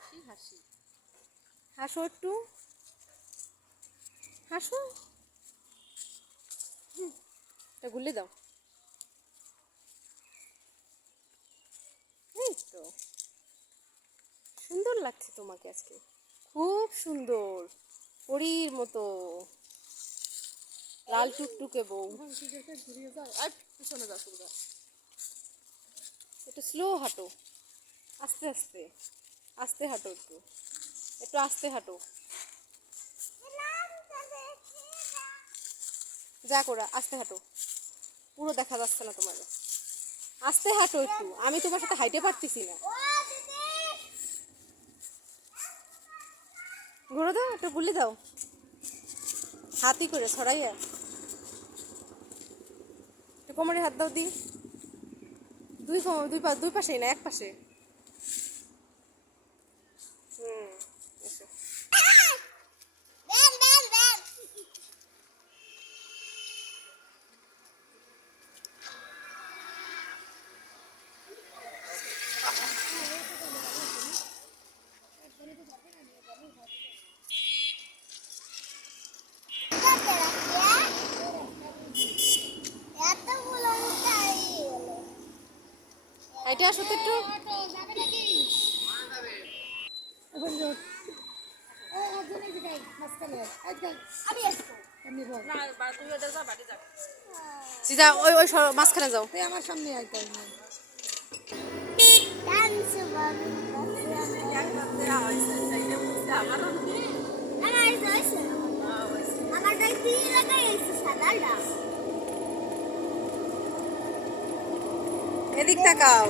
হাসি হাসি হাসো একটু, হাসো। এটা গুলে দাও। এই তো সুন্দর লাগছে তোমাকে আজকে, খুব সুন্দর, পরীর মতো লাল টুকটুকে বউ। ঘুরিয়ে যায় আর পিছনে যা শুরু একটু স্লো হাঁটো, আস্তে আস্তে, আস্তে হাঁটো, একটু একটু আস্তে হাঁটো। যা করে আস্তে হাঁটো, পুরো দেখা যাচ্ছে না তোমার, আস্তে হাঁটো একটু, আমি তোমার সাথে হাইটে পারতেছি না। ঘুরে দাও, একটু গুলি দাও, হাতই করে ছড়াইয়া, একটু কোমরে হাত দাও দি, দুই পাশেই না, এক পাশে। এসো। হাইটে আসো তো একটু। সিধা ওই ওই মাঝখানে যাও। আমার সামনে আইতে এদিক তাকাও।